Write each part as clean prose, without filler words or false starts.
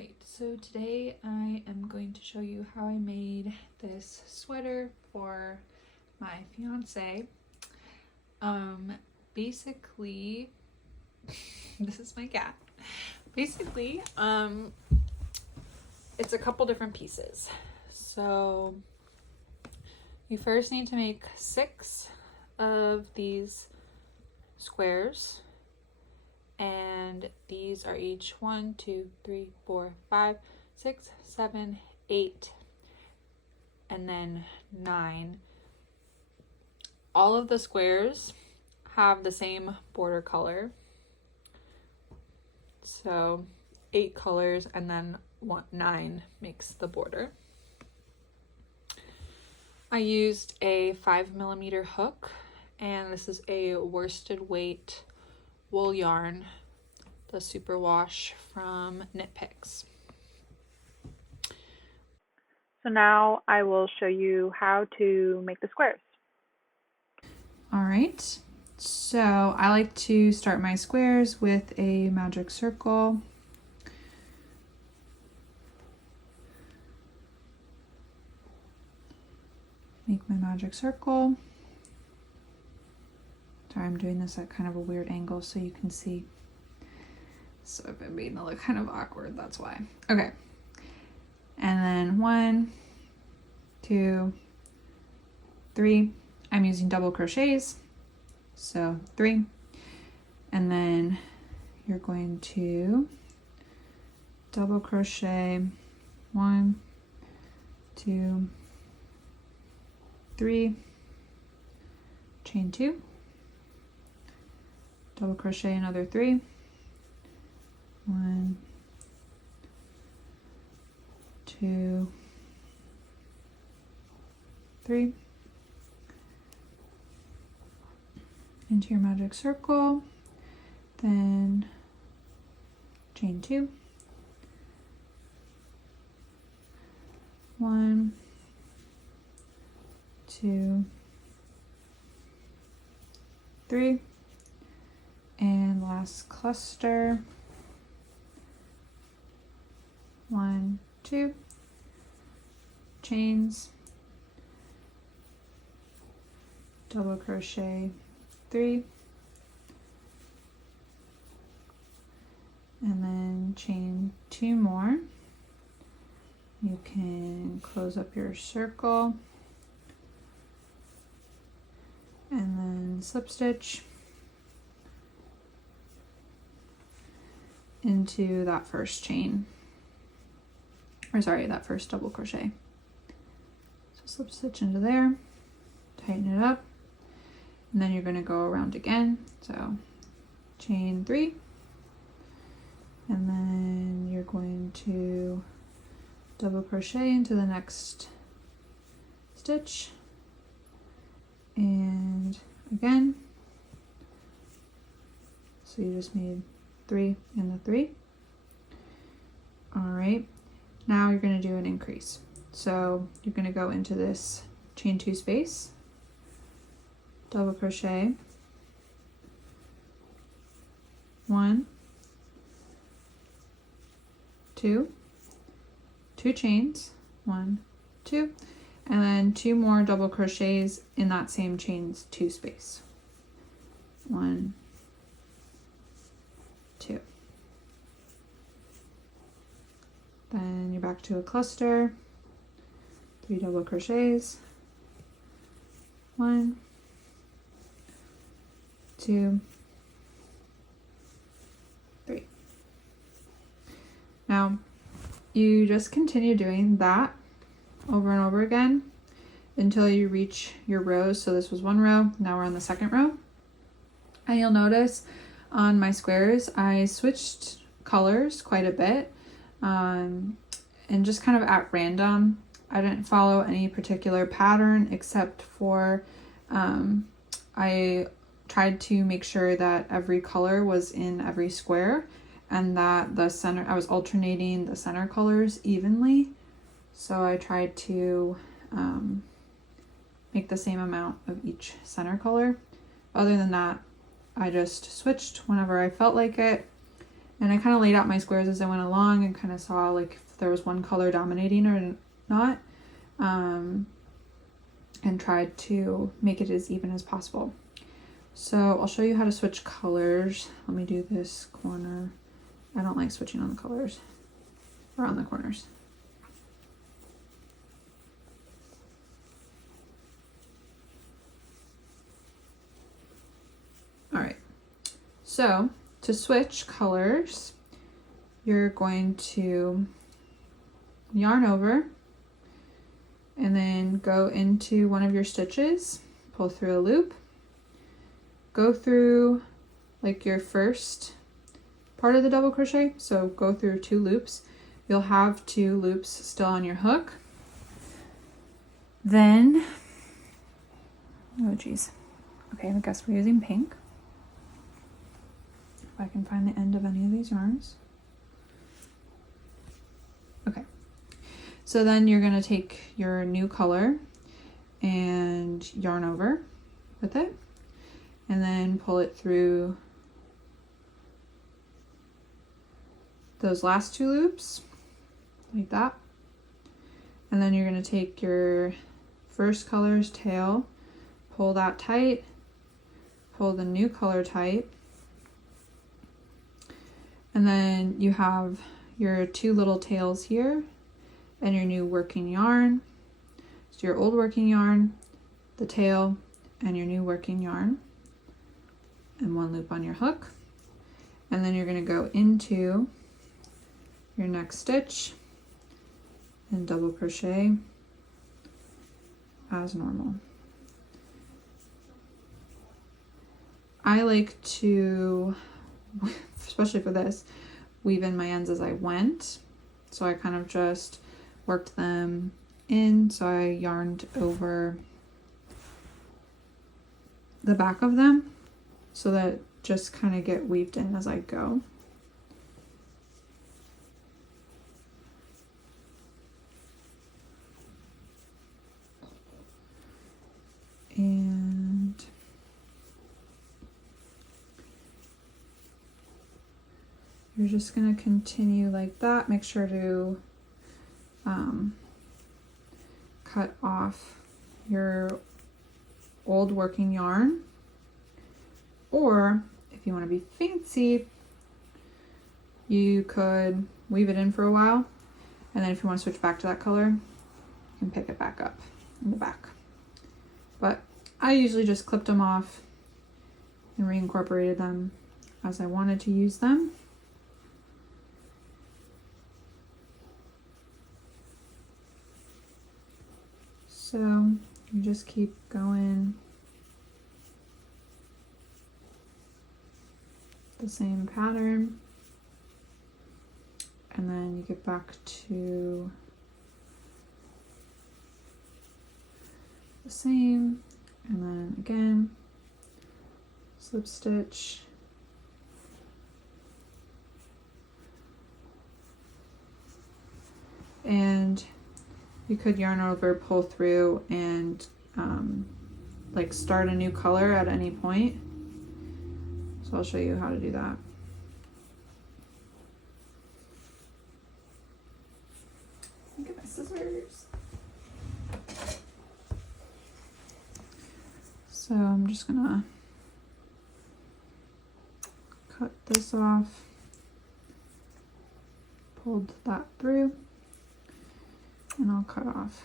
Alright, so today I am going to show you how I made this sweater for my fiance. Basically, this is my cat. Basically, it's a couple different pieces. So you first need to make 6 of these squares. And these are each 1, 2, 3, 4, 5, 6, 7, 8, and then 9. All of the squares have the same border color. So 8 colors and then 9 makes the border. I used a 5mm hook, and this is a worsted weight wool yarn, the superwash from Knit Picks. So now I will show you how to make the squares. All right, so I like to start my squares with a magic circle. Make my magic circle. Sorry, I'm doing this at kind of a weird angle so you can see. So if I'm making it look kind of awkward, that's why. Okay. And then 1, 2, 3. I'm using double crochets. So 3. And then you're going to double crochet 1, 2, 3, chain 2. Double crochet another 3, 1, 2, 3, into your magic circle, then chain 2, 1, 2, 3. And last cluster, 1, 2, chains, double crochet 3, and then chain 2 more. You can close up your circle and then slip stitch into that first chain, or sorry, that first double crochet. So slip stitch into there, tighten it up, and then you're going to go around again. So chain 3, and then you're going to double crochet into the next stitch, and again. So you just made 3 in the 3. All right, now you're going to do an increase. So you're going to go into this chain 2 space, double crochet 1, 2, 2 chains, 1, 2, and then 2 more double crochets in that same chains 2 space, 1, 2. Then you're back to a cluster, 3 double crochets, 1, 2, 3. Now you just continue doing that over and over again until you reach your rows. So this was 1 row, now we're on the 2nd row. And you'll notice on my squares I switched colors quite a bit, and just kind of at random. I didn't follow any particular pattern except for I tried to make sure that every color was in every square, and that the center, I was alternating the center colors evenly. So I tried to make the same amount of each center color. Other than that, I just switched whenever I felt like it. And I kind of laid out my squares as I went along and kind of saw like if there was one color dominating or not, and tried to make it as even as possible. So I'll show you how to switch colors. Let me do this corner. I don't like switching on the colors or on the corners. All right, so to switch colors, you're going to yarn over and then go into one of your stitches, pull through a loop, go through like your first part of the double crochet, so go through 2 loops. You'll have 2 loops still on your hook. Then, oh geez, okay, I guess we're using pink. If I can find the end of any of these yarns. Okay, so then you're going to take your new color and yarn over with it, and then pull it through those last 2 loops like that. And then you're going to take your first color's tail, pull that tight, pull the new color tight, and then you have your 2 little tails here and your new working yarn. So your old working yarn, the tail, and your new working yarn, and 1 loop on your hook. And then you're going to go into your next stitch and double crochet as normal. I like to, especially for this, weave in my ends as I went. So I kind of just worked them in. So I yarned over the back of them so that just kind of get weaved in as I go. And you're just going to continue like that. Make sure to cut off your old working yarn, or if you want to be fancy, you could weave it in for a while, and then if you want to switch back to that color, you can pick it back up in the back. But I usually just clipped them off and reincorporated them as I wanted to use them. So you just keep going the same pattern, and then you get back to the same, and then again slip stitch, and you could yarn over, pull through, and like start a new color at any point. So I'll show you how to do that. Get my scissors. So I'm just gonna cut this off, pulled that through, and I'll cut off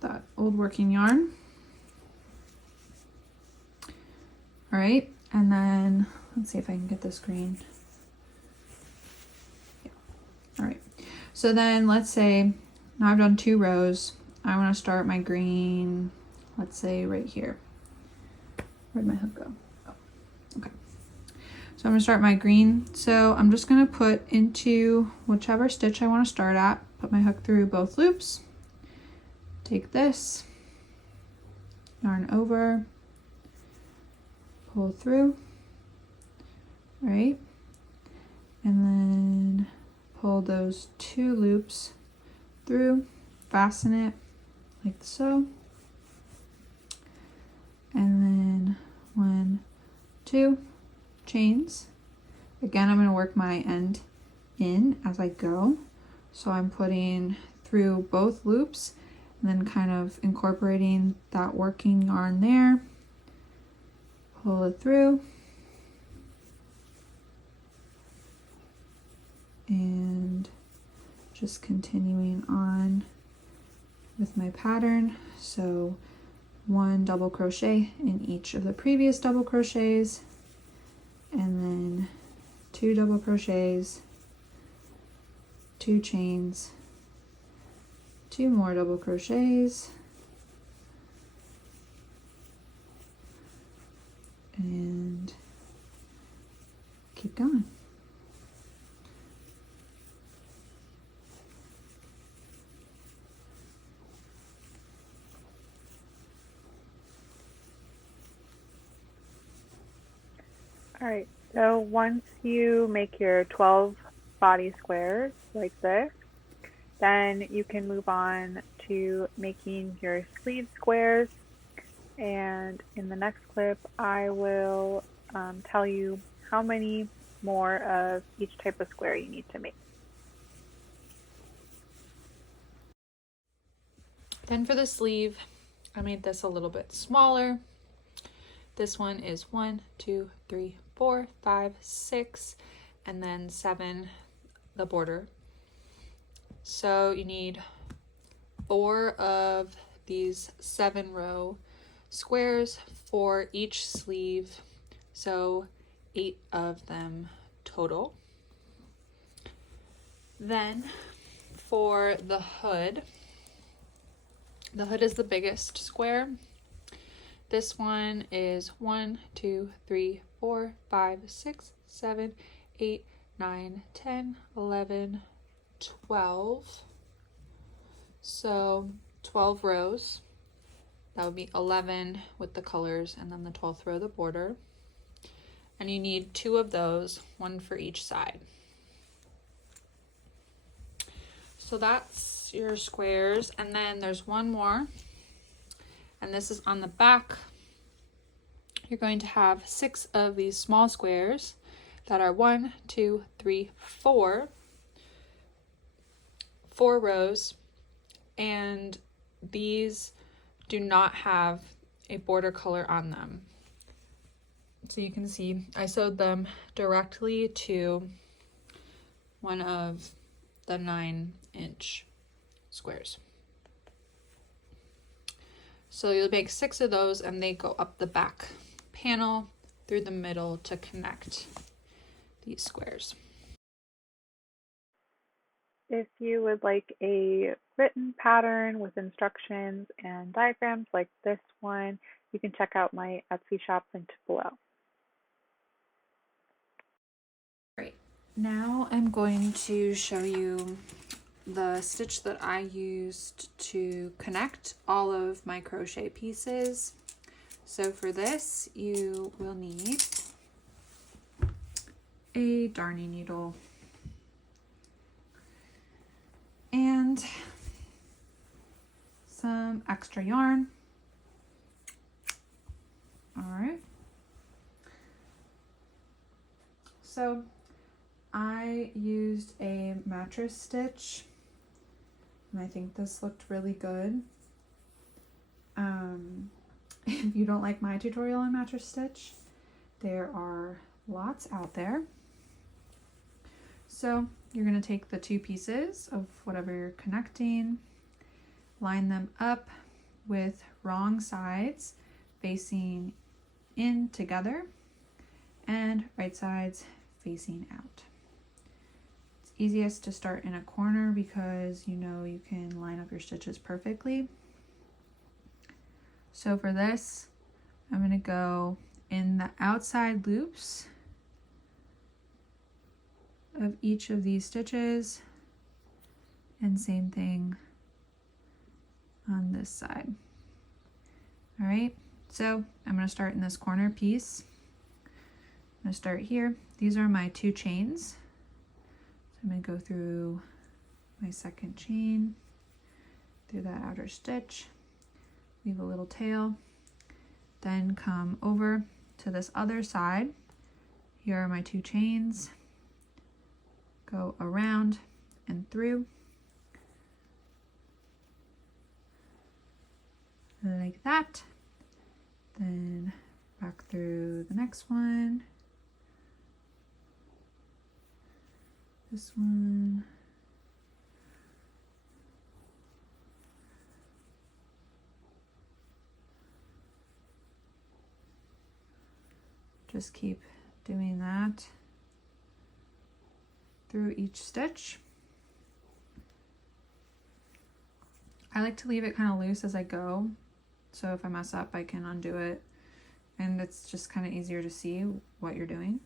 that old working yarn. All right, and then let's see if I can get this green. Yeah. All right, so then let's say now I've done 2 rows. I want to start my green, let's say right here. Where'd my hook go? Oh, okay. So I'm gonna start my green. So I'm just gonna put into whichever stitch I want to start at, put my hook through both loops, take this, yarn over, pull through, right, and then pull those 2 loops through, fasten it like so, and then 1, 2 chains, Again, I'm going to work my end in as I go. So I'm putting through both loops and then kind of incorporating that working yarn there. Pull it through. And just continuing on with my pattern. So 1 double crochet in each of the previous double crochets, and then 2 double crochets, 2 chains, 2 more double crochets, and keep going. All right, so once you make your 12 body squares like this, then you can move on to making your sleeve squares. And in the next clip, I will tell you how many more of each type of square you need to make. Then for the sleeve, I made this a little bit smaller. This one is 1, 2, 3, 4, 5, 6, and then 7, the border. So you need 4 of these 7-row squares for each sleeve, so 8 of them total. Then for the hood is the biggest square. This one is 1, 2, 3, 4, 5, 6, 7, 8, 9, 10, 11, 12. So 12 rows. That would be 11 with the colors, and then the 12th row, the border. And you need 2 of those, 1 for each side. So that's your squares, and then there's one more, and this is on the back. You're going to have 6 of these small squares that are 1, 2, 3, 4 rows, and these do not have a border color on them. So you can see I sewed them directly to one of the 9-inch squares. So you'll make 6 of those, and they go up the back panel through the middle to connect these squares. If you would like a written pattern with instructions and diagrams like this one, you can check out my Etsy shop linked below. Great. Now I'm going to show you the stitch that I used to connect all of my crochet pieces. So for this, you will need a darning needle and some extra yarn. All right. So I used a mattress stitch, and I think this looked really good. If you don't like my tutorial on mattress stitch, there are lots out there. So you're going to take the 2 pieces of whatever you're connecting, line them up with wrong sides facing in together and right sides facing out. It's easiest to start in a corner because you know you can line up your stitches perfectly. So for this, I'm going to go in the outside loops of each of these stitches, and same thing on this side. All right, so I'm going to start in this corner piece. I'm going to start here. These are my 2 chains. So I'm going to go through my second chain, through that outer stitch, leave a little tail, then come over to this other side here are my 2 chains. Go around and through like that. Then back through the next one. This one. Just keep doing that through each stitch. I like to leave it kind of loose as I go, so if I mess up I can undo it, and it's just kind of easier to see what you're doing.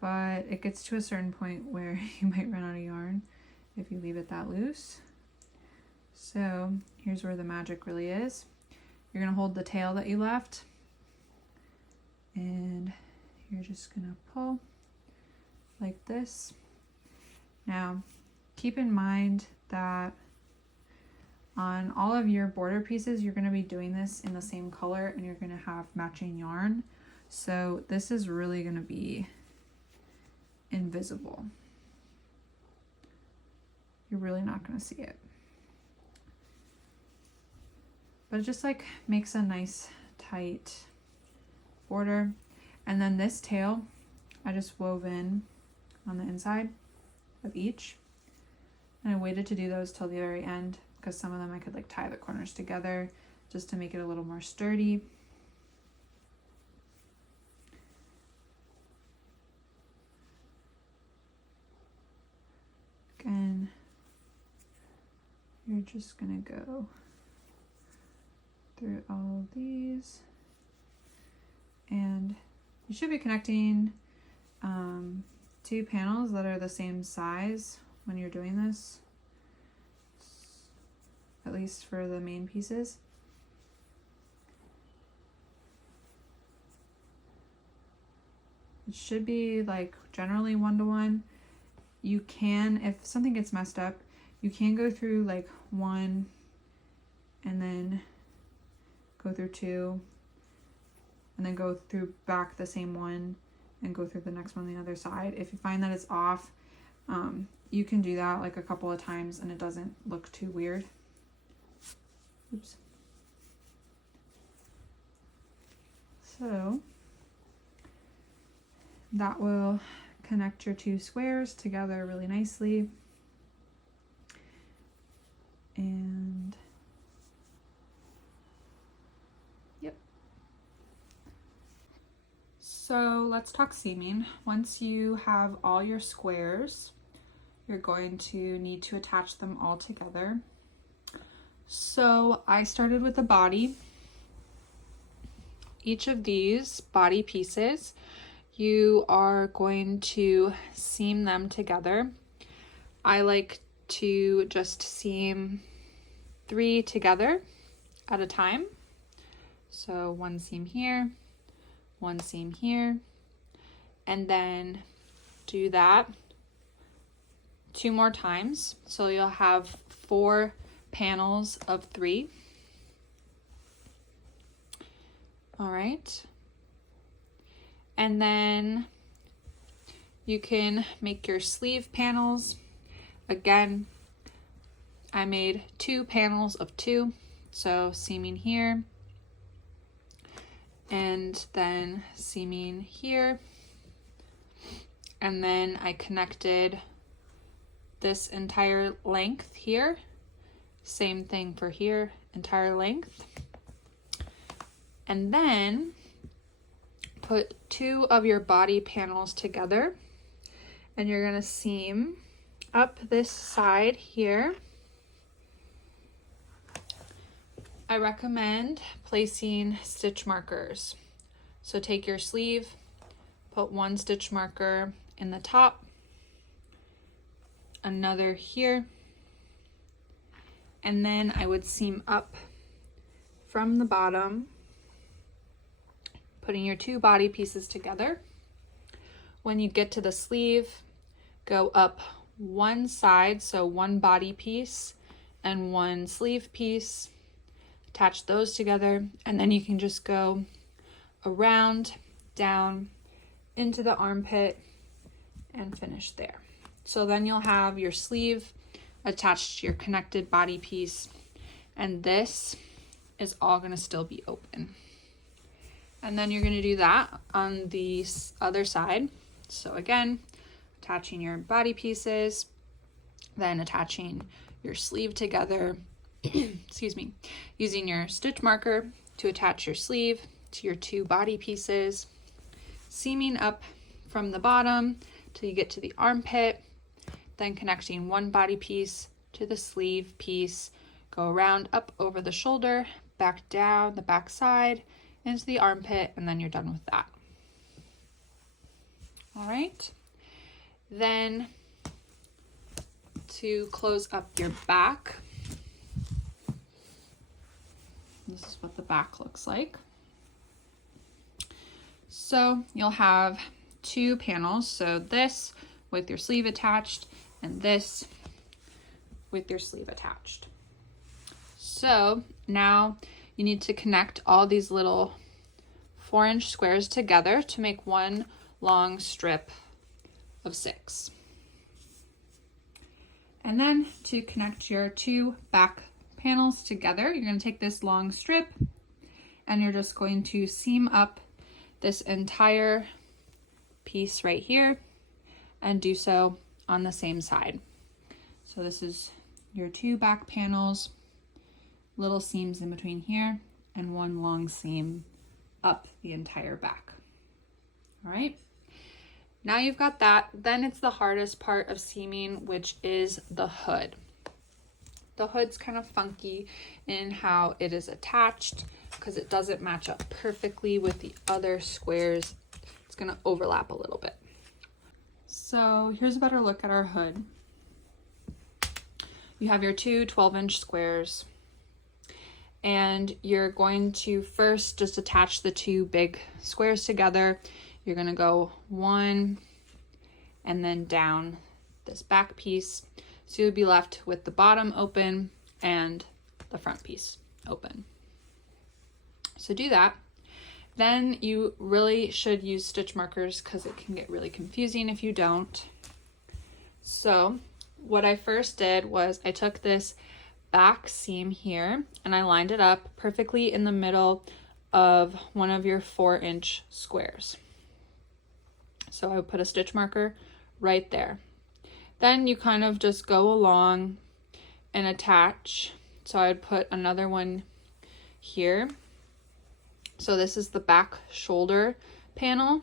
But it gets to a certain point where you might run out of yarn if you leave it that loose. So here's where the magic really is. You're gonna hold the tail that you left, and you're just gonna pull like this. Now keep in mind that on all of your border pieces you're going to be doing this in the same color, and you're going to have matching yarn, so this is really going to be invisible. You're really not going to see it, but it just like makes a nice tight border. And then this tail I just wove in on the inside of each, and I waited to do those till the very end because some of them I could like tie the corners together just to make it a little more sturdy. Again, you're just gonna go through all of these, and you should be connecting 2 panels that are the same size when you're doing this, at least for the main pieces. It should be like generally 1-to-1. You can, if something gets messed up, you can go through like 1 and then go through 2 and then go through back the same one and go through the next one on the other side. If you find that it's off, you can do that like a couple of times and it doesn't look too weird. Oops. So that will connect your 2 squares together really nicely. And yep. So let's talk seaming. Once you have all your squares, you're going to need to attach them all together. So I started with the body. Each of these body pieces, you are going to seam them together. I like to just seam 3 together at a time. So 1 seam here, 1 seam here, and then do that 2 more times. So you'll have 4 panels of 3. All right. And then you can make your sleeve panels. Again, I made 2 panels of 2. So seaming here and then seaming here. And then I connected this entire length here. Same thing for here, entire length. And then put 2 of your body panels together, and you're gonna seam up this side here. I recommend placing stitch markers. So take your sleeve, put 1 stitch marker in the top, another here, and then I would seam up from the bottom, putting your 2 body pieces together. When you get to the sleeve, go up 1 side, so 1 body piece and 1 sleeve piece, attach those together, and then you can just go around, down, into the armpit and finish there. So then you'll have your sleeve attached to your connected body piece, and this is all going to still be open. And then you're going to do that on the other side. So again, attaching your body pieces, then attaching your sleeve together, excuse me, using your stitch marker to attach your sleeve to your two body pieces, seaming up from the bottom till you get to the armpit, then connecting one body piece to the sleeve piece, go around up over the shoulder, back down the back side into the armpit, and then you're done with that. All right, then to close up your back, this is what the back looks like. So you'll have two panels, so this with your sleeve attached and this with your sleeve attached. So now you need to connect all these little 4-inch squares together to make one long strip of 6. And then to connect your two back panels together, you're going to take this long strip and you're just going to seam up this entire piece right here and do so on the same side. So this is your two back panels, little seams in between here, and one long seam up the entire back. All right. Now you've got that, then it's the hardest part of seaming, which is the hood. The hood's kind of funky in how it is attached because it doesn't match up perfectly with the other squares. It's going to overlap a little bit. So here's a better look at our hood. You have your two 12-inch squares, and you're going to first just attach the two big squares together. You're going to go one and then down this back piece. So you'll be left with the bottom open and the front piece open. So do that. Then you really should use stitch markers because it can get really confusing if you don't. So what I first did was I took this back seam here and I lined it up perfectly in the middle of one of your 4-inch squares. So I would put a stitch marker right there. Then you kind of just go along and attach. So I would put another one here. So this is the back shoulder panel.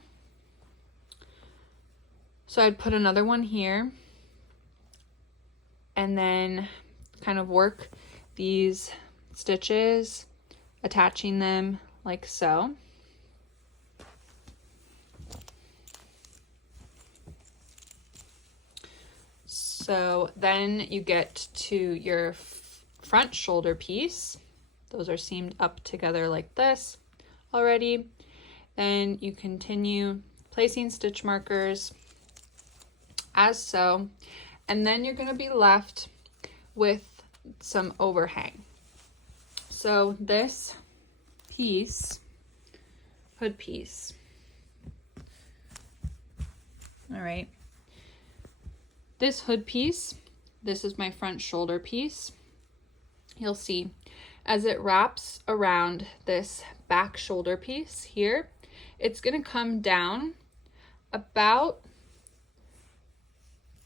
So I'd put another one here and then kind of work these stitches, attaching them like so. So then you get to your front shoulder piece. Those are seamed up together like this already. Then you continue placing stitch markers as so, and then you're going to be left with some overhang. So this piece, hood piece, all right, this hood piece, this is my front shoulder piece. You'll see as it wraps around this back shoulder piece here, it's going to come down about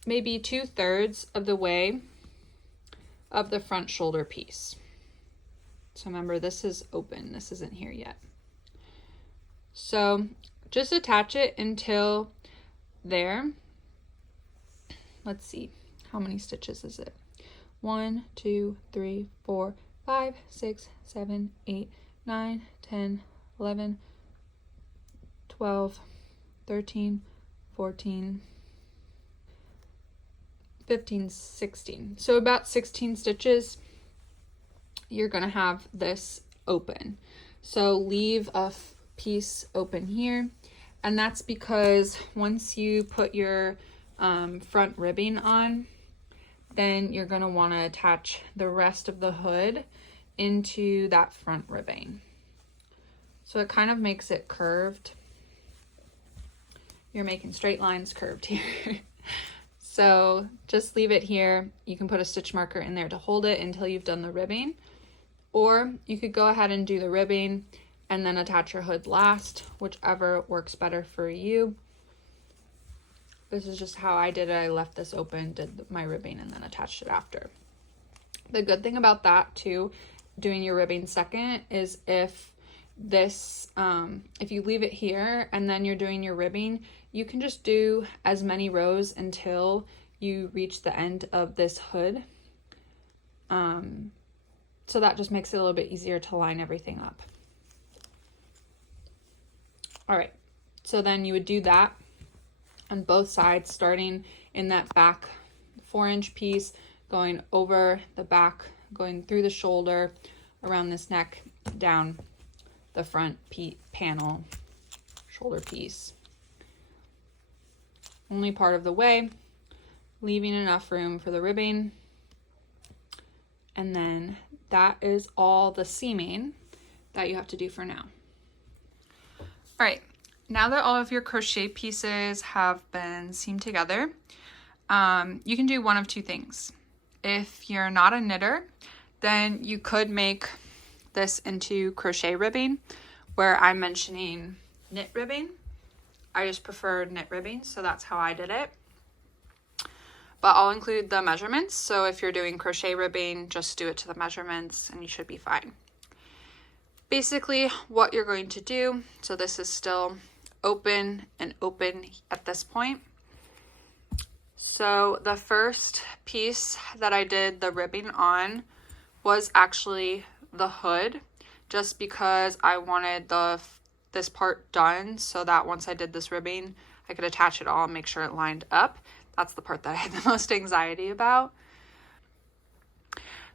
maybe 2/3 of the way of the front shoulder piece. So remember, this is open, this isn't here yet. So just attach it until there. Let's see, how many stitches is it? 1, 2, 3, 4, 5, 6, 7, 8, 9, 10, 11, 12, 13, 14, 15, 16. So about 16 stitches, you're going to have this open. So leave a piece open here. And that's because once you put your front ribbing on, then you're going to want to attach the rest of the hood into that front ribbing. So it kind of makes it curved. you're making straight lines curved here. So just leave it here. You can put a stitch marker in there to hold it until you've done the ribbing, or you could go ahead and do the ribbing and then attach your hood last, whichever works better for you. This is just how I did it. I left this open, did my ribbing, and then attached it after. The good thing about that too, doing your ribbing second, is if you leave it here and then you're doing your ribbing, you can just do as many rows until you reach the end of this hood. So that just makes it a little bit easier to line everything up. All right, so then you would do that on both sides, starting in that back 4-inch piece, going over the back, going through the shoulder, around this neck, down the front panel, shoulder piece. Only part of the way, leaving enough room for the ribbing. And then that is all the seaming that you have to do for now. All right, now that all of your crochet pieces have been seamed together, you can do one of two things. If you're not a knitter, then you could make this into crochet ribbing, where I'm mentioning knit ribbing. I just prefer knit ribbing, so that's how I did it. But I'll include the measurements, so if you're doing crochet ribbing, just do it to the measurements and you should be fine. Basically, what you're going to do, so this is still open and open at this point. So the first piece that I did the ribbing on was actually the hood, just because I wanted this part done so that once I did this ribbing, I could attach it all and make sure it lined up. That's the part that I had the most anxiety about.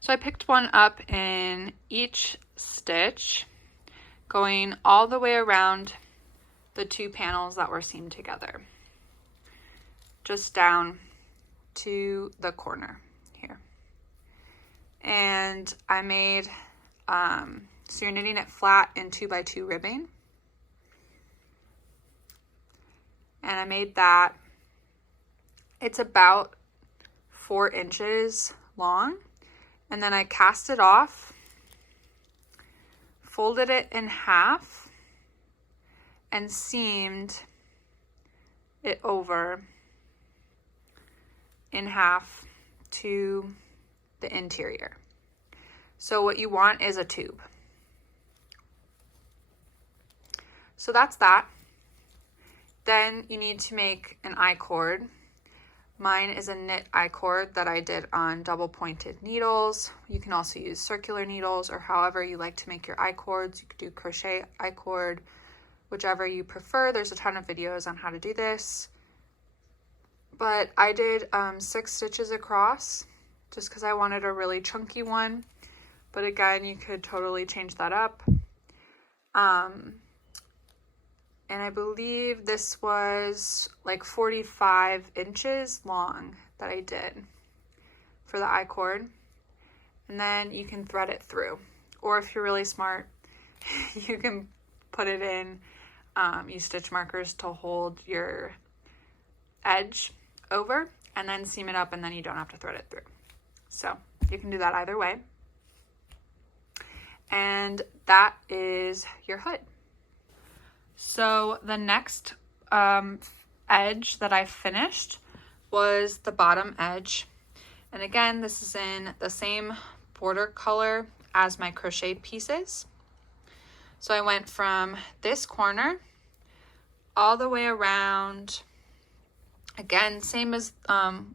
So I picked one up in each stitch, going all the way around the two panels that were seamed together, just down to the corner here. And I made, so you're knitting it flat in 2x2 ribbing. And I made that, it's about 4 inches long. And then I cast it off, folded it in half, and seamed it over in half to the interior. So what you want is a tube. So that's that. Then you need to make an I-cord. Mine is a knit I-cord that I did on double pointed needles. You can also use circular needles, or however you like to make your I-cords. You could do crochet I-cord, whichever you prefer. There's a ton of videos on how to do this. But I did 6 stitches across just because I wanted a really chunky one. But again, you could totally change that up. And I believe this was like 45 inches long that I did for the I-cord. And then you can thread it through. Or if you're really smart, you can put it in, use stitch markers to hold your edge over, and then seam it up, and then you don't have to thread it through. So you can do that either way. And that is your hood. So the next edge that I finished was the bottom edge. And again, this is in the same border color as my crochet pieces. So I went from this corner all the way around, again, same as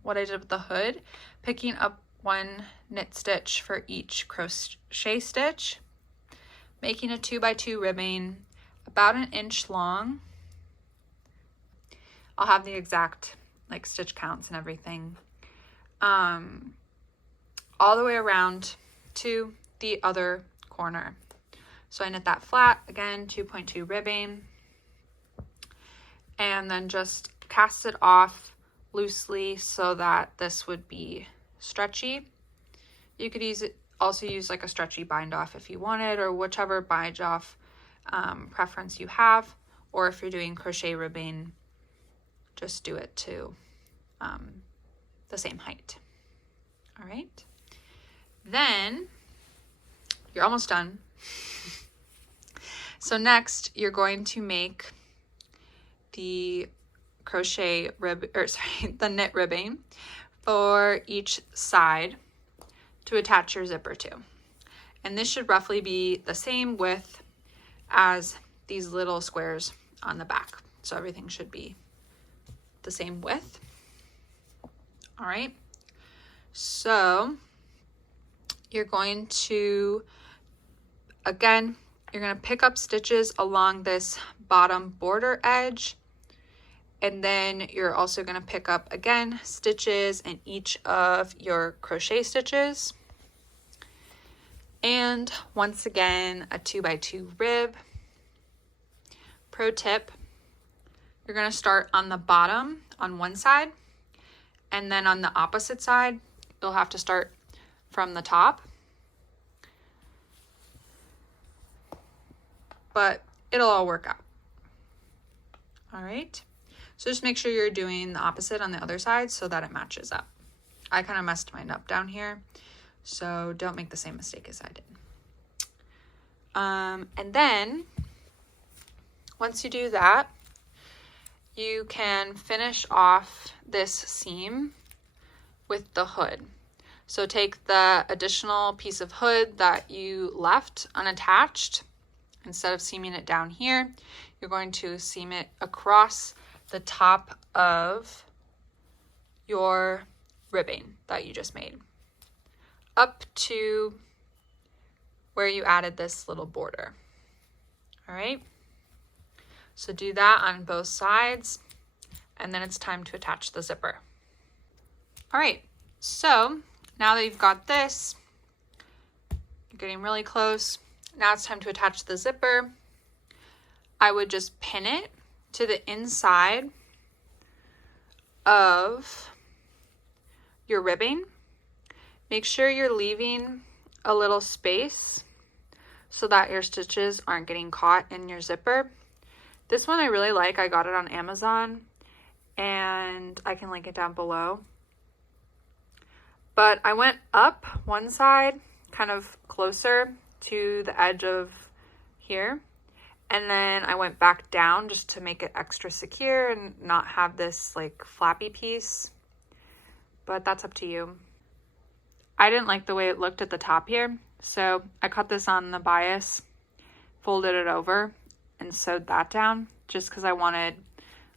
what I did with the hood, picking up 1 knit stitch for each crochet stitch, making a 2x2 ribbing, about 1 inch long. I'll have the exact like stitch counts and everything. All the way around to the other corner. So I knit that flat, again, 2.2 ribbing, and then just cast it off loosely so that this would be stretchy. You could also use like a stretchy bind off if you wanted, or whichever bind off preference you have, or if you're doing crochet ribbing, just do it to the same height. All right. Then you're almost done. So next you're going to make the crochet rib, or sorry, the knit ribbing for each side to attach your zipper to. And this should roughly be the same width as these little squares on the back. So everything should be the same width. All right. So you're going to, again, you're going to pick up stitches along this bottom border edge. And then you're also going to pick up, again, stitches in each of your crochet stitches. And once again, a 2x2 rib. Pro tip, you're going to start on the bottom on one side, and then on the opposite side, you'll have to start from the top. But it'll all work out. All right. So just make sure you're doing the opposite on the other side so that it matches up. I kind of messed mine up down here, so don't make the same mistake as I did. And then once you do that, you can finish off this seam with the hood. So take the additional piece of hood that you left unattached. Instead of seaming it down here, you're going to seam it across the top of your ribbing that you just made up to where you added this little border. All right. So do that on both sides, and then it's time to attach the zipper. All right. So now that you've got this, you're getting really close. Now it's time to attach the zipper. I would just pin it to the inside of your ribbing. Make sure you're leaving a little space so that your stitches aren't getting caught in your zipper. This one I really like. I got it on Amazon, and I can link it down below. But I went up one side, kind of closer to the edge of here, and then I went back down just to make it extra secure and not have this like flappy piece, but that's up to you. I didn't like the way it looked at the top here, so I cut this on the bias, folded it over, and sewed that down just because I wanted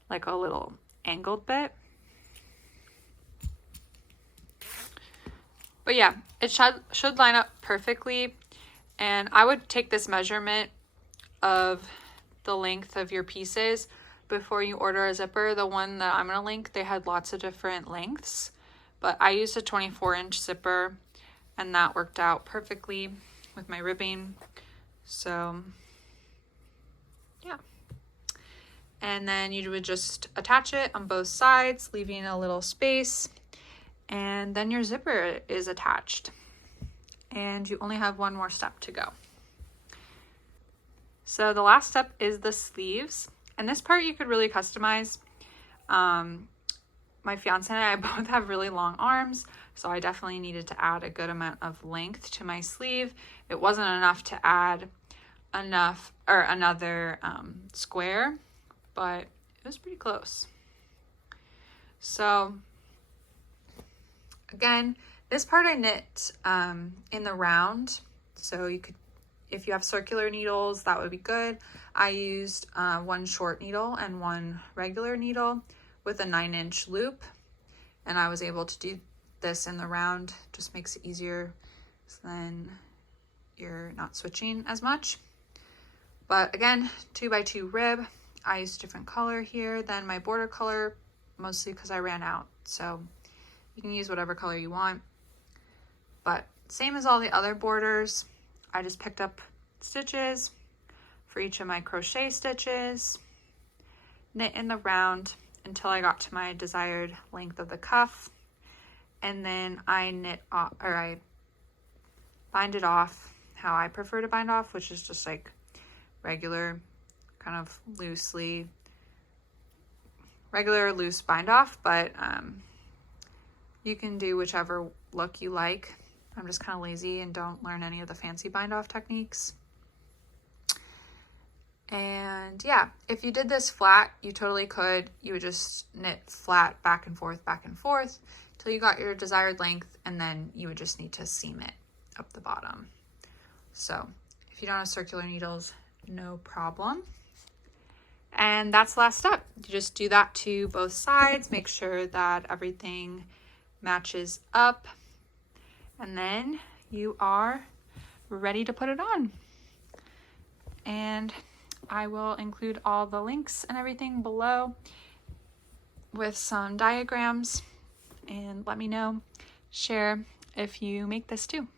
like a little angled bit. But yeah, it should line up perfectly. And I would take this measurement of the length of your pieces before you order a zipper. The one that I'm going to link, they had lots of different lengths, but I used a 24-inch zipper, and that worked out perfectly with my ribbing. So yeah. And then you would just attach it on both sides, leaving a little space, and then your zipper is attached. And you only have one more step to go. So the last step is the sleeves. And this part you could really customize. My fiance and I both have really long arms, so I definitely needed to add a good amount of length to my sleeve. It wasn't enough to add another square, but it was pretty close. So again, this part I knit in the round, so you could, if you have circular needles, that would be good. I used one short needle and one regular needle with a 9-inch loop, and I was able to do this in the round. Just makes it easier, so then you're not switching as much. But again, 2x2 rib. I used a different color here than my border color, mostly because I ran out. So you can use whatever color you want. But same as all the other borders, I just picked up stitches for each of my crochet stitches, knit in the round until I got to my desired length of the cuff, and then I I bind it off how I prefer to bind off, which is just like regular, kind of loosely regular loose bind off, but you can do whichever look you like. I'm just kind of lazy and don't learn any of the fancy bind off techniques. And yeah, if you did this flat, you totally could. You would just knit flat back and forth till you got your desired length, and then you would just need to seam it up the bottom. So if you don't have circular needles, no problem. And that's the last step. You just do that to both sides, make sure that everything matches up, and then you are ready to put it on. And I will include all the links and everything below with some diagrams, and let me know, share if you make this too.